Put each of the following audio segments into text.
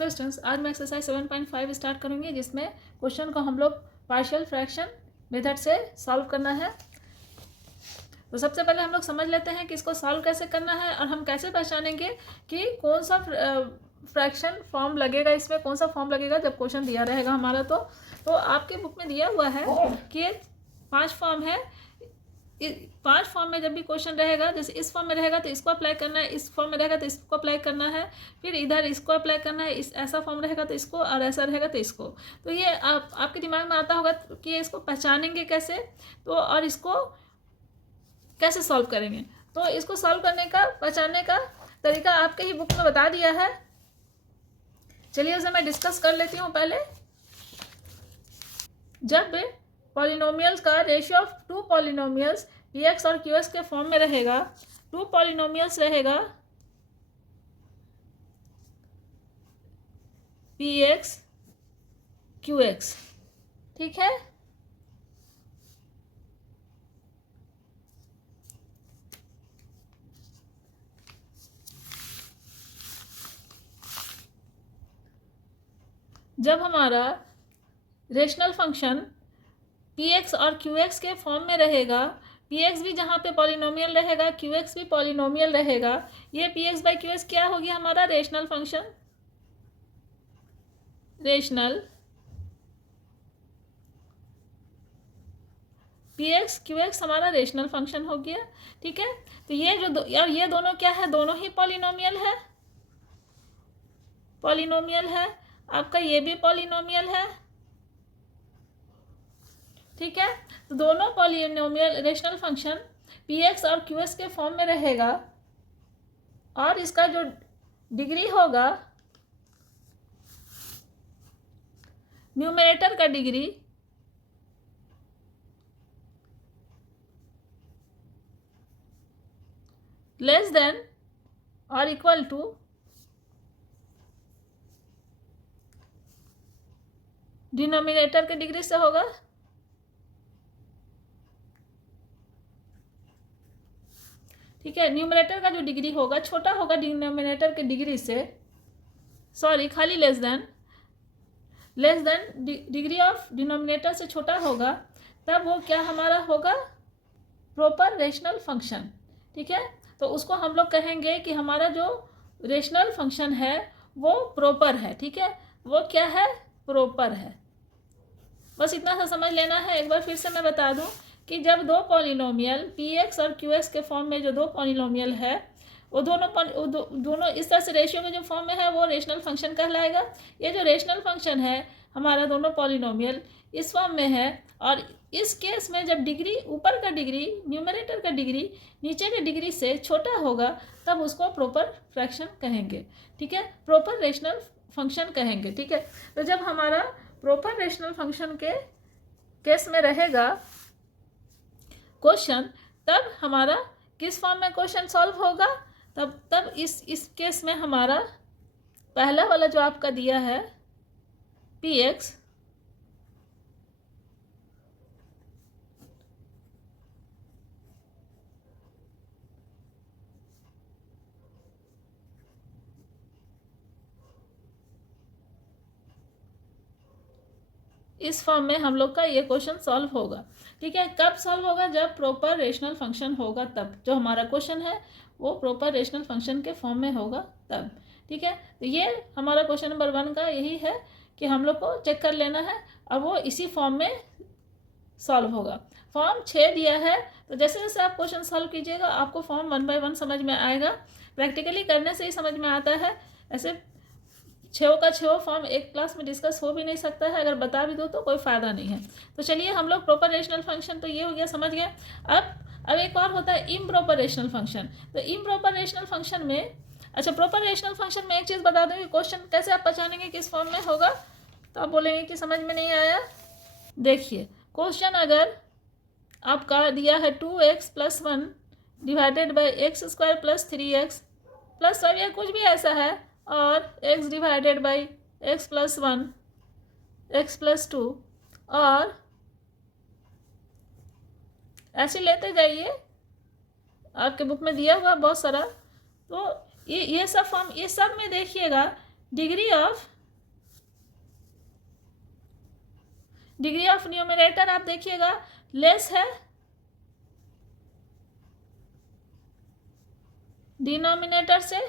Hello students, आज मैं exercise 7.5 start करूँगी, जिसमें क्वेश्चन को हम लोग पार्शियल फ्रैक्शन मेथड से सॉल्व करना है। तो सबसे पहले हम लोग समझ लेते हैं कि इसको सॉल्व कैसे करना है और हम कैसे पहचानेंगे कि कौन सा फ्रैक्शन फॉर्म लगेगा, इसमें कौन सा फॉर्म लगेगा जब क्वेश्चन दिया रहेगा हमारा। तो आपके बुक में दिया हुआ है कि 5 फॉर्म है। 5 फॉर्म में जब भी क्वेश्चन रहेगा, जैसे इस फॉर्म में रहेगा तो इसको अप्लाई करना है, इस फॉर्म में रहेगा तो इसको अप्लाई करना है, फिर इधर इसको अप्लाई करना है, इस ऐसा फॉर्म रहेगा तो इसको, और ऐसा रहेगा तो इसको। तो ये आपके दिमाग में आता होगा कि इसको पहचानेंगे कैसे, तो और इसको कैसे सॉल्व करेंगे। तो इसको सॉल्व करने का, पहचानने का तरीका आपके ही बुक में बता दिया है। चलिए उसे मैं डिस्कस कर लेती हूँ। पहले जब पॉलिनोमियल्स का रेशियो ऑफ 2 पॉलिनोमियल्स px और qx के फॉर्म में रहेगा, 2 पॉलिनोमियल्स रहेगा px qx, ठीक है। जब हमारा रेशनल फंक्शन px और qx के फॉर्म में रहेगा, px भी जहाँ पे पॉलिनोमियल रहेगा, qx भी पॉलिनोमियल रहेगा, ये px बाई qx क्या होगी, हमारा rational function, rational px qx हमारा रेशनल फंक्शन हो गया, ठीक है। तो ये जो यार ये दोनों क्या है, दोनों ही पॉलिनोमियल है, पॉलिनोमियल है। आपका ये भी पॉलिनोमियल है, ठीक है। तो दोनों पॉलिनोमियल रेशनल फंक्शन px और qx के फॉर्म में रहेगा, और इसका जो डिग्री होगा, न्यूमरेटर का डिग्री लेस देन और इक्वल टू डिनोमिनेटर के डिग्री से होगा, ठीक है। न्यूमरेटर का जो डिग्री होगा छोटा होगा डिनोमिनेटर के डिग्री से, सॉरी खाली less than degree of denominator से छोटा होगा, तब वो क्या हमारा होगा, प्रॉपर रेशनल फंक्शन, ठीक है। तो उसको हम लोग कहेंगे कि हमारा जो रेशनल फंक्शन है वो प्रॉपर है, ठीक है। वो क्या है, प्रॉपर है। बस इतना सा समझ लेना है। एक बार फिर से मैं बता दूं कि जब दो पॉलिनोमियल px और qx के फॉर्म में जो दो पॉलिनोमियल है, वो दोनों इस तरह से रेशियो में जो फॉर्म में है वो रेशनल फंक्शन कहलाएगा। ये जो रेशनल फंक्शन है हमारा, दोनों पॉलिनोमियल इस फॉर्म में है, और इस केस में जब डिग्री, ऊपर का डिग्री, न्यूमरेटर का डिग्री नीचे के डिग्री से छोटा होगा, तब उसको प्रॉपर फ्रैक्शन कहेंगे, ठीक है, प्रॉपर रेशनल फंक्शन कहेंगे, ठीक है। तो जब हमारा प्रॉपर रेशनल फंक्शन के केस में रहेगा क्वेश्चन, तब हमारा किस फॉर्म में क्वेश्चन सॉल्व होगा, तब इस केस में हमारा पहला वाला जो आपका दिया है px इस फॉर्म में हम लोग का ये क्वेश्चन सॉल्व होगा, ठीक है। कब सॉल्व होगा, जब प्रॉपर रेशनल फंक्शन होगा, तब जो हमारा क्वेश्चन है वो प्रॉपर रेशनल फंक्शन के फॉर्म में होगा तब, ठीक है। तो ये हमारा क्वेश्चन नंबर 1 का यही है कि हम लोग को चेक कर लेना है, और वो इसी फॉर्म में सॉल्व होगा। फॉर्म 6 दिया है, तो जैसे जैसे आप क्वेश्चन सॉल्व कीजिएगा आपको फॉर्म 1 बाय 1 समझ में आएगा। प्रैक्टिकली करने से ही समझ में आता है, ऐसे 6 का 6 फॉर्म एक क्लास में डिस्कस हो भी नहीं सकता है, अगर बता भी दो तो कोई फ़ायदा नहीं है। तो चलिए हम लोग प्रॉपर रेशनल फंक्शन तो ये हो गया, समझ गए। अब एक और होता है इम्प्रॉपर रेशनल फंक्शन। तो इम्प्रॉपर रेशनल फंक्शन में, अच्छा प्रॉपर रेशनल फंक्शन में एक चीज़ बता दूँ कि क्वेश्चन कैसे आप पहचानेंगे किस फॉर्म में होगा। तो आप बोलेंगे कि समझ में नहीं आया। देखिए क्वेश्चन अगर आपका दिया है 2x + 1 divided by x² + 3x + 5 या कुछ भी ऐसा है, और x divided by x + 1 x + 2, और ऐसे लेते जाइए, आपके बुक में दिया हुआ बहुत सारा। तो ये सब फॉर्म, ये सब में देखिएगा डिग्री ऑफ न्यूमरेटर आप देखिएगा लेस है डिनोमिनेटर से।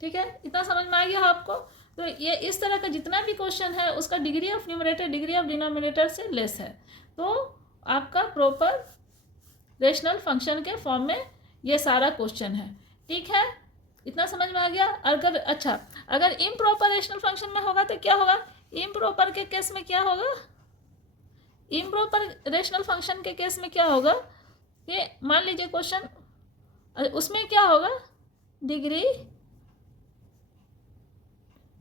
ठीक है, इतना समझ में आ गया आपको। तो ये इस तरह का जितना भी क्वेश्चन है उसका degree of numerator degree of denominator से लेस है, तो आपका प्रॉपर रेशनल फंक्शन के फॉर्म में ये सारा क्वेश्चन है। ठीक है, इतना समझ में आ गया। अगर इम्प्रॉपर रेशनल फंक्शन में होगा तो क्या होगा, इम्प्रॉपर के केस में क्या होगा, इम्प्रॉपर रेशनल फंक्शन के केस में क्या होगा, ये मान लीजिए क्वेश्चन, उसमें क्या होगा, degree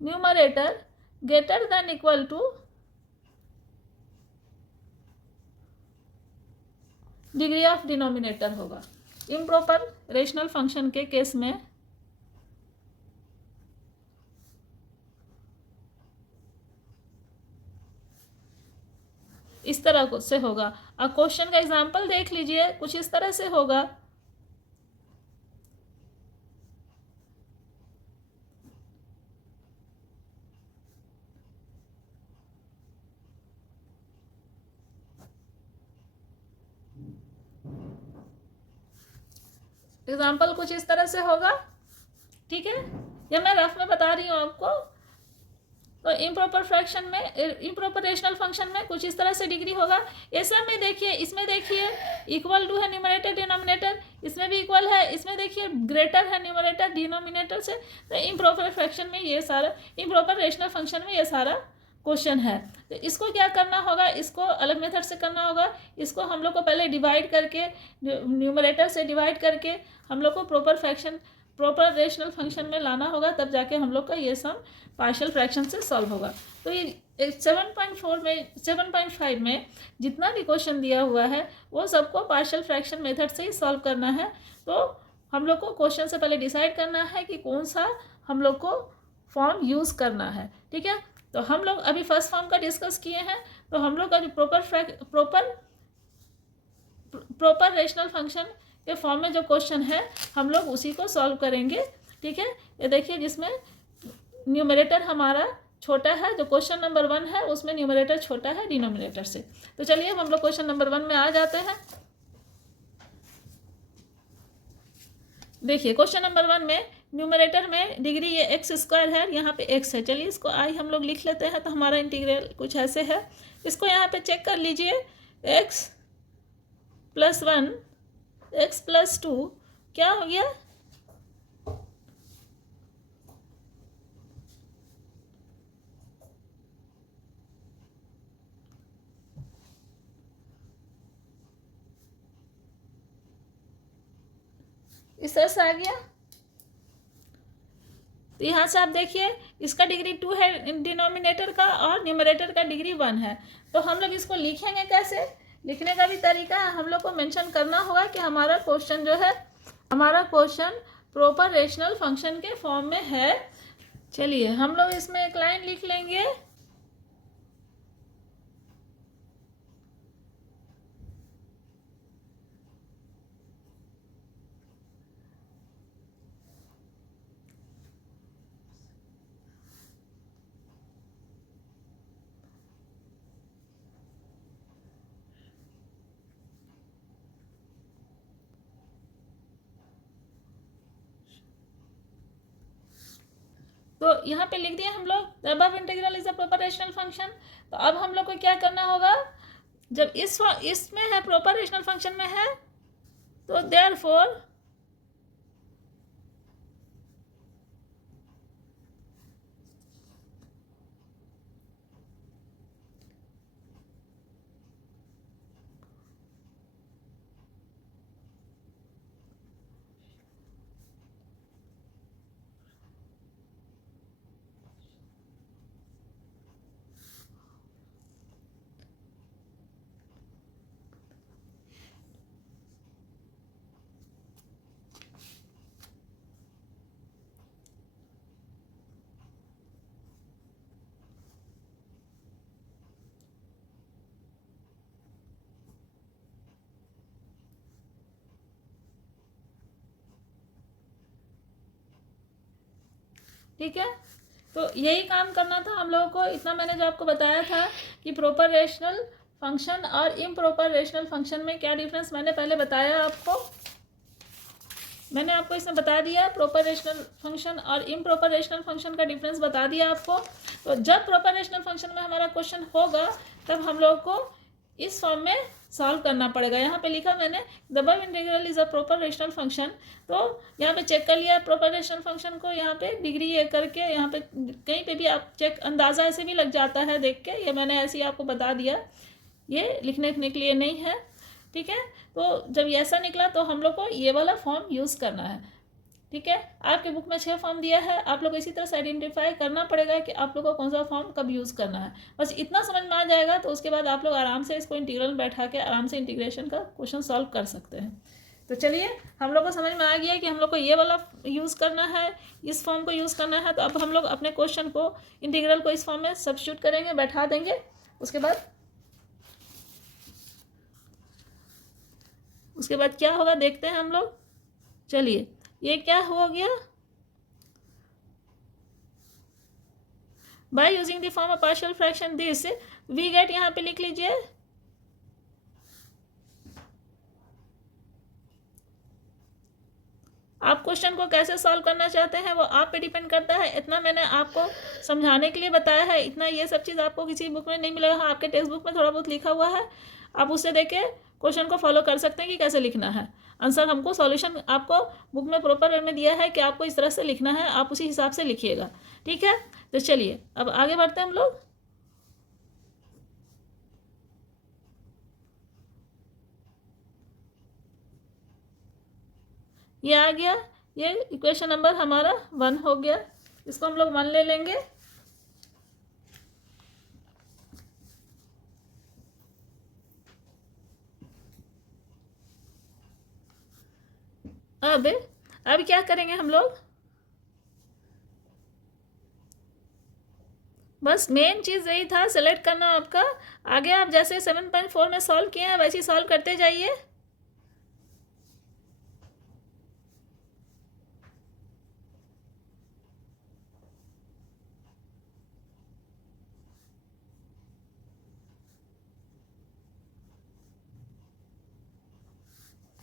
numerator greater than equal two degree of denominator होगा। इम्प्रॉपर रेशनल फंक्शन के केस में इस तरह से होगा। अब क्वेश्चन का एग्जांपल देख लीजिए, कुछ इस तरह से होगा। एग्जाम्पल कुछ इस तरह से होगा। ठीक है, ये मैं रफ में बता रही हूँ आपको। तो इम्प्रॉपर फ्रैक्शन में, इम्प्रॉपर रेशनल फंक्शन में कुछ इस तरह से डिग्री होगा। ऐसे में देखिए, इसमें देखिए इक्वल टू है न्यूमरेटर डिनोमिनेटर, इसमें भी इक्वल है, इसमें देखिए ग्रेटर है न्यूमरेटर डिनोमिनेटर से। तो इम्प्रॉपर फ्रैक्शन में ये सारा, इम्प्रॉपर रेशनल फंक्शन में ये सारा क्वेश्चन है। तो इसको क्या करना होगा, इसको अलग मेथड से करना होगा। इसको हम लोग को पहले डिवाइड करके, न्यूमरेटर से डिवाइड करके हम लोग को प्रॉपर रेशनल फंक्शन में लाना होगा, तब जाके हम लोग का ये सम पार्शियल फ्रैक्शन से सॉल्व होगा। तो ये 7.5 में जितना भी क्वेश्चन दिया हुआ है वो सबको पार्शियल फ्रैक्शन मेथड से ही सॉल्व करना है। तो हम लोग को क्वेश्चन से पहले डिसाइड करना है कि कौन सा हम लोग को फॉर्म यूज़ करना है। ठीक है, तो हम लोग अभी फर्स्ट फॉर्म का डिस्कस किए हैं। तो हम लोग का जो प्रॉपर रेशनल फंक्शन के फॉर्म में जो क्वेश्चन है हम लोग उसी को सॉल्व करेंगे। ठीक है, ये देखिए जिसमें न्यूमरेटर हमारा छोटा है, जो क्वेश्चन नंबर 1 है उसमें न्यूमरेटर छोटा है डिनोमिनेटर से। तो चलिए हम लोग क्वेश्चन नंबर 1 में आ जाते हैं। देखिए क्वेश्चन नंबर 1 में न्यूमरेटर में डिग्री ये x² है, यहाँ पे x है। चलिए इसको आई हम लोग लिख लेते हैं। तो हमारा इंटीग्रल कुछ ऐसे है। इसको यहाँ पे चेक कर लीजिए, x+1 x+2 क्या हो गया, इस तरह से आ गया। तो यहाँ से आप देखिए इसका डिग्री 2 है डिनोमिनेटर का, और न्यूमरेटर का डिग्री 1 है। तो हम लोग इसको लिखेंगे कैसे, लिखने का भी तरीका है, हम लोग को मेंशन करना होगा कि हमारा क्वेश्चन जो है, हमारा क्वेश्चन प्रॉपर रेशनल फंक्शन के फॉर्म में है। चलिए हम लोग इसमें एक लाइन लिख लेंगे, तो यहाँ पे लिख दिए हम लोग, the above integral is a proper rational function. तो अब हम लोग को क्या करना होगा, जब इसमें है प्रॉपर रेशनल फंक्शन में है, तो देयरफॉर ठीक है, तो यही काम करना था हम लोगों को। इतना मैंने जो आपको बताया था कि प्रॉपर रेशनल फंक्शन और इम्प्रॉपर रेशनल फंक्शन में क्या डिफरेंस, मैंने पहले बताया आपको। मैंने आपको इसमें बता दिया प्रॉपर रेशनल फंक्शन और इम्प्रॉपर रेशनल फंक्शन का डिफरेंस बता दिया आपको। तो जब प्रॉपर रेशनल फंक्शन में हमारा क्वेश्चन होगा तब हम लोग को इस फॉर्म में सॉल्व करना पड़ेगा। यहाँ पे लिखा मैंने the above integral is a proper rational function. तो यहाँ पे चेक कर लिया प्रॉपर रेशनल फंक्शन को, यहाँ पे डिग्री ये करके, यहाँ पे कहीं पे भी आप चेक, अंदाज़ा ऐसे भी लग जाता है देख के, ये मैंने ऐसे ही आपको बता दिया, ये लिखने के लिए नहीं है। ठीक है, तो जब ये ऐसा निकला तो हम लोग को ये वाला फॉर्म यूज़ करना है। ठीक है, आपके बुक में 6 फॉर्म दिया है, आप लोग इसी तरह से आइडेंटिफाई करना पड़ेगा कि आप लोग को कौन सा फॉर्म कब यूज़ करना है। बस इतना समझ में आ जाएगा तो उसके बाद आप लोग आराम से इसको इंटीग्रल में बैठा के आराम से इंटीग्रेशन का क्वेश्चन सॉल्व कर सकते हैं। तो चलिए, हम लोग को समझ में आ गया कि हम लोग को ये वाला यूज़ करना है, इस फॉर्म को यूज़ करना है। तो अब हम लोग अपने क्वेश्चन को, इंटीग्रल को इस फॉर्म में सब्स्टिट्यूट करेंगे, बैठा देंगे। उसके बाद क्या होगा देखते हैं हम लोग। चलिए, ये क्या हो गया, by using the form of partial fraction this we get, यहाँ पे लिख लीजिए आप क्वेश्चन को कैसे सॉल्व करना चाहते हैं वो आप पे डिपेंड करता है। इतना मैंने आपको समझाने के लिए बताया है, इतना ये सब चीज़ आपको किसी बुक में नहीं मिलेगा। हाँ, आपके टेक्स्ट बुक में थोड़ा बहुत लिखा हुआ है, आप उससे देख के क्वेश्चन को फॉलो कर सकते हैं कि कैसे लिखना है। आंसर हमको सॉल्यूशन आपको बुक में प्रॉपर वे में दिया है कि आपको इस तरह से लिखना है, आप उसी हिसाब से लिखिएगा। ठीक है, तो चलिए अब आगे बढ़ते हैं हम लोग। ये आ गया, ये इक्वेशन नंबर हमारा 1 हो गया, इसको हम लोग 1 ले लेंगे। अब क्या करेंगे हम लोग, बस मेन चीज़ यही था, सेलेक्ट करना आपका। आगे आप जैसे 7.4 में सॉल्व किए हैं वैसे ही सॉल्व करते जाइए।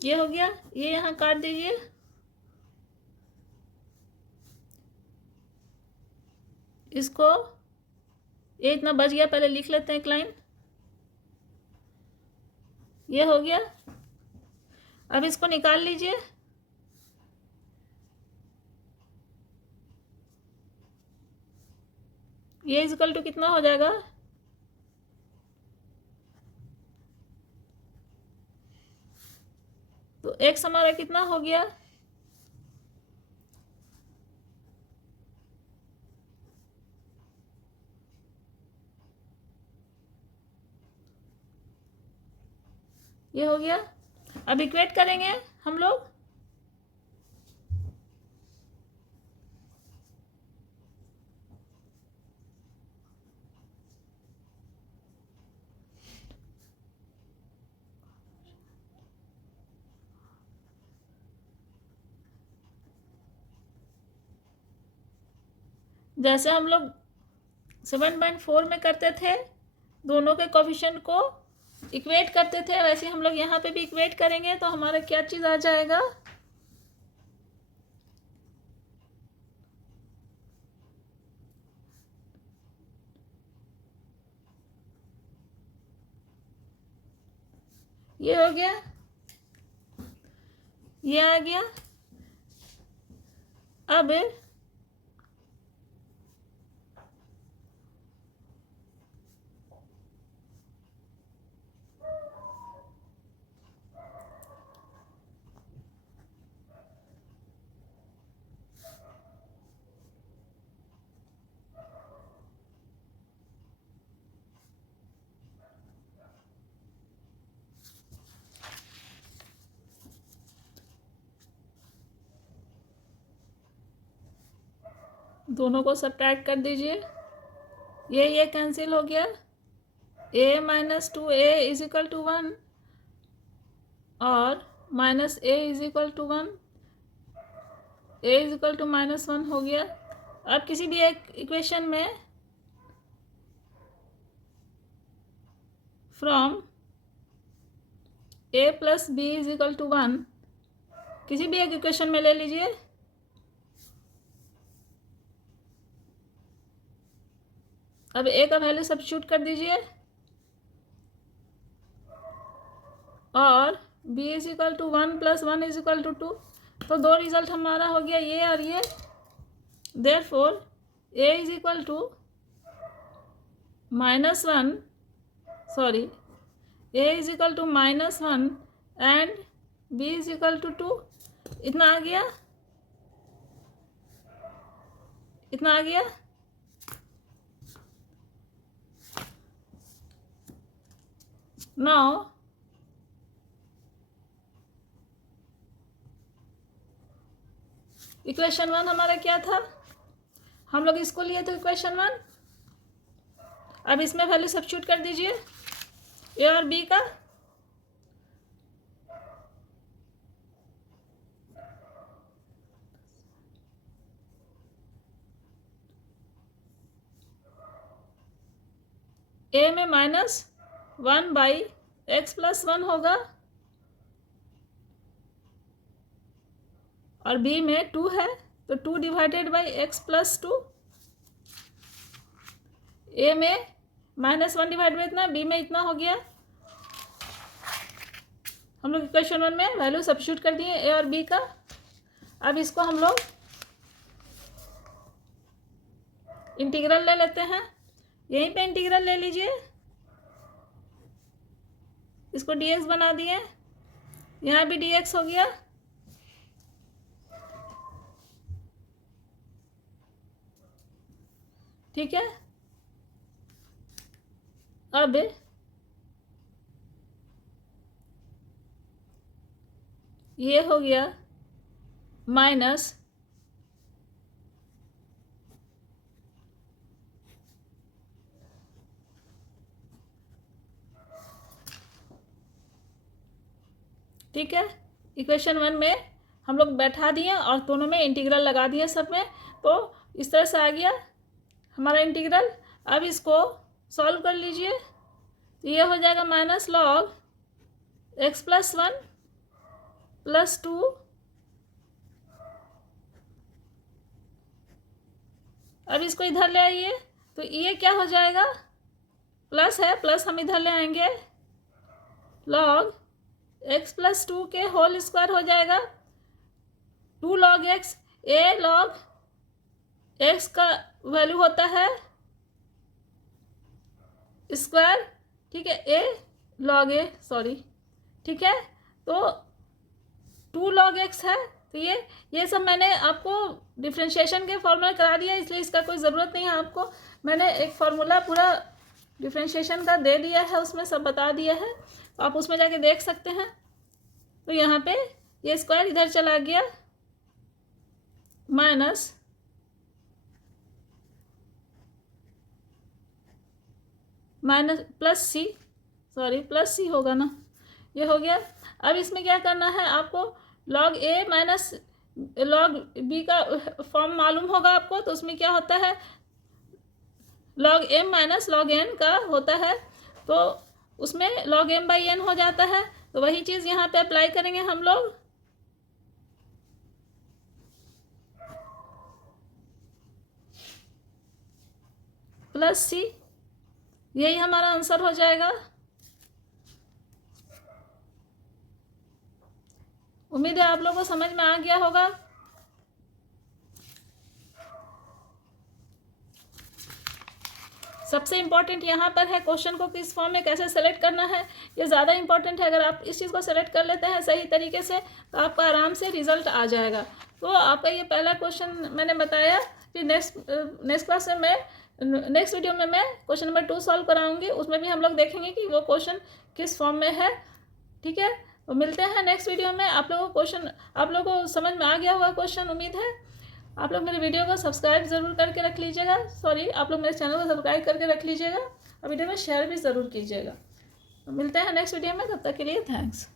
ये हो गया, ये यहाँ काट दीजिए। इसको, ये इतना बच गया, पहले लिख लेते हैं एक लाइन। ये हो गया, अब इसको निकाल लीजिए। ये इक्वल टू कितना हो जाएगा, तो x हमारा कितना हो गया, ये हो गया। अब इक्वेट करेंगे हम लोग, जैसे हम लोग 7.4 में करते थे, दोनों के कोफिशिएंट को इक्वेट करते थे, वैसे हम लोग यहाँ पे भी इक्वेट करेंगे। तो हमारा क्या चीज़ आ जाएगा, ये हो गया, ये आ गया। अब दोनों को सब्ट्रैक्ट कर दीजिए, ये कैंसिल हो गया। a minus 2a is equal to 1 और minus a is equal to 1, a is equal to -1 हो गया। अब किसी भी एक इक्वेशन में from a plus b is equal to 1, किसी भी एक इक्वेशन में ले लीजिए। अब a का वैल्यू सब्स्टिट्यूट कर दीजिए और b is equal to 1 plus 1 is equal to 2। तो दो रिजल्ट हमारा हो गया ये और ये। Therefore a is equal to -1, sorry a is equal to -1 and b is equal to 2। इतना आ गया, इतना आ गया। नाउ इक्वेशन 1 हमारा क्या था, हम लोग इसको लिए थे इक्वेशन 1। अब इसमें वैल्यू सब्स्टिट्यूट कर दीजिए ए और बी का। ए में -1 बाई x प्लस 1 होगा और b में 2 है तो 2 divided by x plus 2। a में -1 डिवाइड बाई इतना, b में इतना हो गया। हम लोग इक्वेशन 1 में वैल्यू सब्स्टिट्यूट कर दिए a और b का। अब इसको हम लोग इंटीग्रल ले लेते हैं, यहीं पे इंटीग्रल ले लीजिए। इसको dx बना दिए, यहाँ भी dx हो गया। ठीक है, अब ये हो गया माइनस ठीक है। इक्वेशन 1 में हम लोग बैठा दिए और दोनों में इंटीग्रल लगा दिए सब में, तो इस तरह से आ गया हमारा इंटीग्रल। अब इसको सॉल्व कर लीजिए तो ये हो जाएगा -log x प्लस 1 प्लस 2 अब इसको इधर ले आइए तो ये क्या हो जाएगा, प्लस है, प्लस हम इधर ले आएंगे, log x प्लस 2 के होल स्क्वायर हो जाएगा। 2 log x, a log x का वैल्यू होता है स्क्वायर, ठीक है, a log a, सॉरी, ठीक है। तो 2 log x है, तो ये सब मैंने आपको डिफ्रेंशिएशन के फॉर्मूला करा दिया, इसलिए इसका कोई ज़रूरत नहीं है आपको। मैंने एक फार्मूला पूरा डिफ्रेंशिएशन का दे दिया है, उसमें सब बता दिया है, तो आप उसमें जाके देख सकते हैं। तो यहाँ पे ये स्क्वायर इधर चला गया, माइनस प्लस सी, सॉरी प्लस सी होगा ना, ये हो गया। अब इसमें क्या करना है आपको, log a minus log b का फॉर्म मालूम होगा आपको, तो उसमें क्या होता है, log m minus log n का होता है, तो उसमें log m बाई n हो जाता है। तो वही चीज़ यहाँ पे अप्लाई करेंगे हम लोग। प्लस सी, यही हमारा आंसर हो जाएगा। उम्मीद है आप लोगों को समझ में आ गया होगा। सबसे इम्पॉर्टेंट यहाँ पर है क्वेश्चन को किस फॉर्म में कैसे सेलेक्ट करना है, ये ज़्यादा इम्पॉर्टेंट है। अगर आप इस चीज़ को सेलेक्ट कर लेते हैं सही तरीके से तो आपका आराम से रिजल्ट आ जाएगा। तो आपका ये पहला क्वेश्चन मैंने बताया, फिर नेक्स्ट क्लास में मैं नेक्स्ट वीडियो में मैं क्वेश्चन नंबर 2 सॉल्व कराऊंगी, उसमें भी हम लोग देखेंगे कि वो क्वेश्चन किस फॉर्म में है। ठीक है, तो मिलते हैं नेक्स्ट वीडियो में। आप लोगों को समझ में आ गया होगा क्वेश्चन, उम्मीद है। आप लोग मेरे वीडियो को सब्सक्राइब ज़रूर करके रख लीजिएगा, आप लोग मेरे चैनल को सब्सक्राइब करके रख लीजिएगा और वीडियो में शेयर भी ज़रूर कीजिएगा। तो मिलते हैं नेक्स्ट वीडियो में, तब तक के लिए थैंक्स।